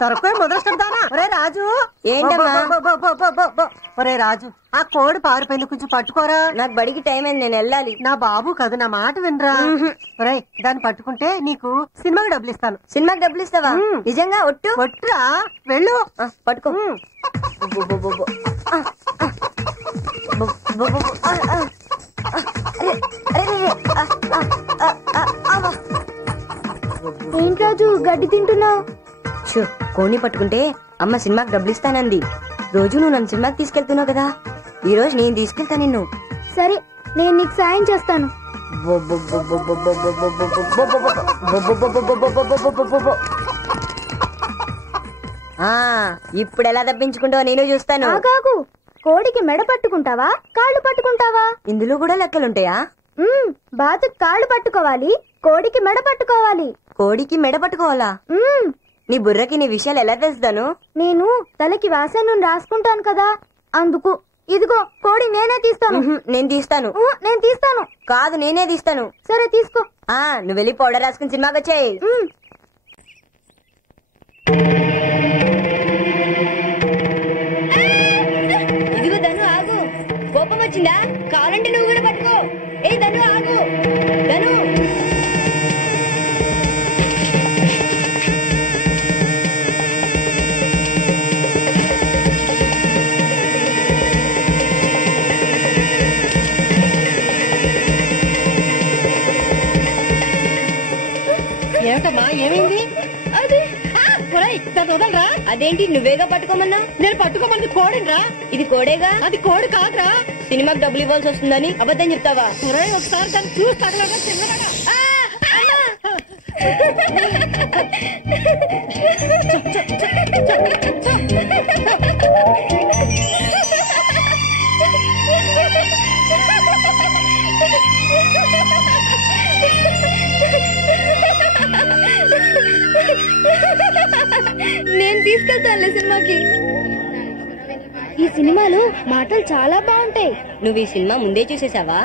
తరపే మొదలుస్తానా? ఒరే రాజు, ఒరే రాజు, ఆ కోడి పారిపోయింది, కొంచెం పట్టుకోరా. నాకు బడికి టైం అయింది, నేను వెళ్ళాలి. నా బాబు కదా, నా మాట వినరా. ఒరే, దాన్ని పట్టుకుంటే నీకు సినిమాకి డబ్బులు ఇస్తాను. సినిమాకి డబ్బులు ఇస్తావా? నిజంగా? ఒట్టు ఒట్టురా, వెళ్ళు. పట్టుకో. ఏం రాజు గడ్డి తింటున్నావు? కోడిని పట్టుకుంటే అమ్మ సినిమాకి డబ్బులు ఇస్తానంది. రోజు నువ్వు నన్ను సినిమాకి తీసుకెళ్తున్నావు కదా, ఈ రోజు నేను తీసుకెళ్తా నిన్ను. సరే, నేను నీకు సాయం చేస్తాను. ఇప్పుడు ఎలా తప్పించుకుంటావో నేను చూస్తాను. కాకు, కోడికి మెడ పట్టుకుంటావా, కాళ్ళు పట్టుకుంటావా? ఇందులో కూడా లెక్కలుంటాయా? బాతుకు కాళ్ళు పట్టుకోవాలి, కోడికి మెడ పట్టుకోవాలి. కోడికి మెడ పట్టుకోవాలా? నీ బుర్రకి నీ విషయాలు ఎలా తెలుస్తాను? నేను తలకి వాసన నూనె రాసుకుంటాను కదా, అందుకు. ఇదిగో కోడి నేనే తీస్తాను. నేను తీస్తాను. నేను తీస్తాను. కాదు, నేనే తీస్తాను. సరే తీసుకో. నువ్వు వెళ్ళి పౌడర్ రాసుకుని సినిమాకి వచ్చాయి. ఇదిగో ధను, ఆగు. కోపం వచ్చిందా? కావాలంటే నువ్వు కూడా పట్టుకో. ఏ ధను, ఆగు. ధను, ఏమిటమ్మా, ఏమైంది? వదలరా. అదేంటి నువ్వేగా పట్టుకోమన్నా? నేను పట్టుకోమంది కోడిరా. ఇది కోడేగా. అది కోడి కాదురా. సినిమాకి డబ్బులు ఇవ్వాల్సి వస్తుందని అబద్ధం చెప్తావా? ఒకసారి దాన్ని చూసి తగలగా చిన్నగా. నేను తీసుకెళ్తానులే సినిమాకి. ఈ సినిమాలో మాటలు చాలా బాగుంటాయి. నువ్వు ఈ సినిమా ముందే చూసేసావా?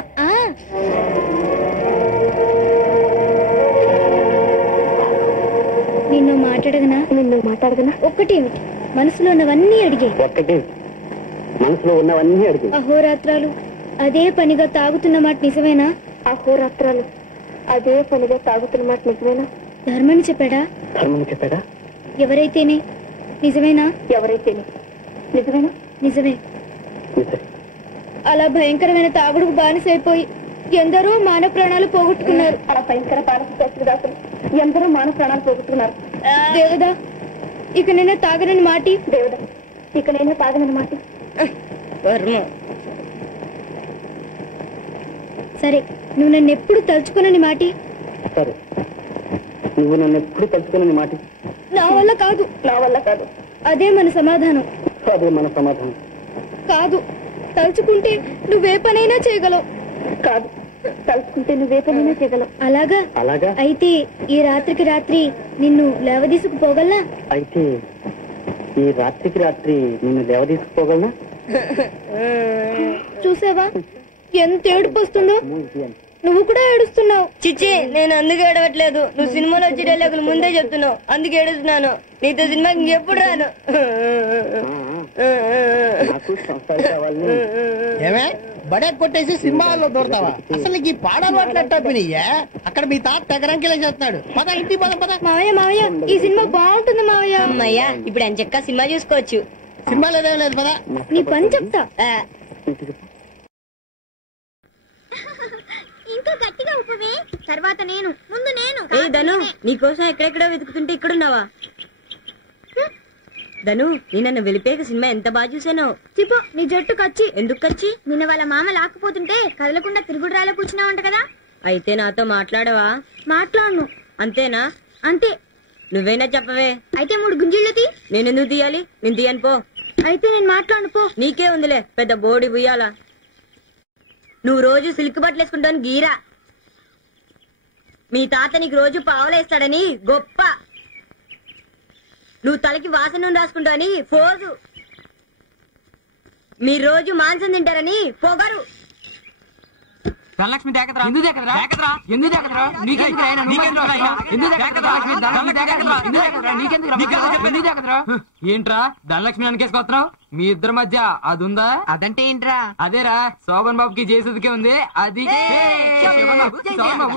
నిన్ను మాట్లాడగనా? ఒక్కటేమిటి, మనసులో ఉన్నవన్నీ అడిగే. అహోరాత్రాలు అదే పనిగా తాగుతున్న మాట నిజమేనా? అహోరాత్రాలు అదే పనిగా తాగుతున్న మాట నిజమేనా? ధర్మని చెప్పాడా? ఎవరైతేనే నిజమేనా? నిజమేనా? నిజమే. అలా భయంకరమైన తాగుడుకు బానిసైపోయి ఎందరో మానవ ప్రాణాలు పోగొట్టుకున్నారు. అలా భయంకర దాసులు ఎందరో మానవ ప్రాణాలు పోగొట్టుకున్నారు. దేవుడా, ఇక నేనే తాగనని మాటి. దేవుడా, ఇక నేనే తాగనని మాటి. సరే, నువ్వు నన్ను ఎప్పుడు తలుచుకునని మాటి. సరే, నువ్వు నన్ను ఎప్పుడు తలుచుకునని మాటి. నా వల్ల కాదు. అదే మన సమాధానం. కాదు, తలుచుకుంటే నువ్వే పనైనా చేయగలవు. అలాగా? అయితే ఈ రాత్రికి రాత్రి నిన్ను లేవదీసుకుపోగలనా? చూసావా ఎంత ఏడుపు వస్తుందో? నువ్వు కూడా ఏడుస్తున్నావు. చిచ్చి, నేను అందుకే ఏడవట్లేదు. నువ్వు సినిమాలో వచ్చే డైలాగులు ముందే చెప్తున్నావు, అందుకే ఏడుస్తున్నాను. నీతో సినిమాకి ఇంకెప్పుడు రాను. ఏమే బడే కొట్టేసి సింహాల్లో దూరతావా? అసలు ఈ పాడాలు అట్లెట్టా? అక్కడ మీ తాత తెగరంకిలే చేస్తున్నాడు. పద, ఇంటికి పద. మావయ్య, ఈ సినిమా బాగుంటుంది మావయ్య. అమ్మయ్యా, ఇప్పుడు ఎంచక్కా సినిమా చూసుకోవచ్చు. సినిమా లేదేం లేదు. పద, నీ పని చెప్తా. ఇంకా గట్టిగా ఉప్పువే, తర్వాత నేను, ముందు నేను. ఏ ధను, నీకోసం ఎక్కడెక్కడో వెతుకుతుంటే ఇక్కడున్నావా? ధను, నేను నన్ను వెళ్ళిపోయాక సినిమా ఎంత బాగా చూసానో. చెప్పు, నీ జట్టు కచ్చి. ఎందుకు కచ్చి? నిన్న వాళ్ళ మామ లాక్కుపోతుంటే కదలకుండా తిరుగుడు రాలో కూర్చున్నావంట కదా. అయితే నాతో మాట్లాడవా? మాట్లాడను. అంతేనా? అంతే. నువ్వేనా చెప్పవే. అయితే 3 గుంజిళ్ళు తీ. నేనెందుకు తీయాలి? నేను తీయను పో. అయితే నేను మాట్లాడను పో. నీకే ఉందిలే పెద్ద బోడి ఉయ్యాలా. నువ్వు రోజు సిల్క్ బట్టలు వేసుకుంటాను గీరా. మీ తాత నీకు రోజు పావలేస్తాడని గొప్ప. నువ్వు తలకి వాసన రాసుకుంటావని ఫోజు. మీరు రోజు మాంసం తింటారని పొగరు. ధనలక్ష్మి దేకదరా ఎందుకు దేకదరా దేకదరా ఎందుకు దేకదరా నీకెందుకు ఏంట్రా ధనలక్ష్మి వెనకేసుకొస్తున్నావు మీ ఇద్దరి మధ్య అది ఉందా అదంటే ఏంట్రా అదేరా శోభన్ బాబుకి చేసేదికే ఉంది అది శోభన్ బాబు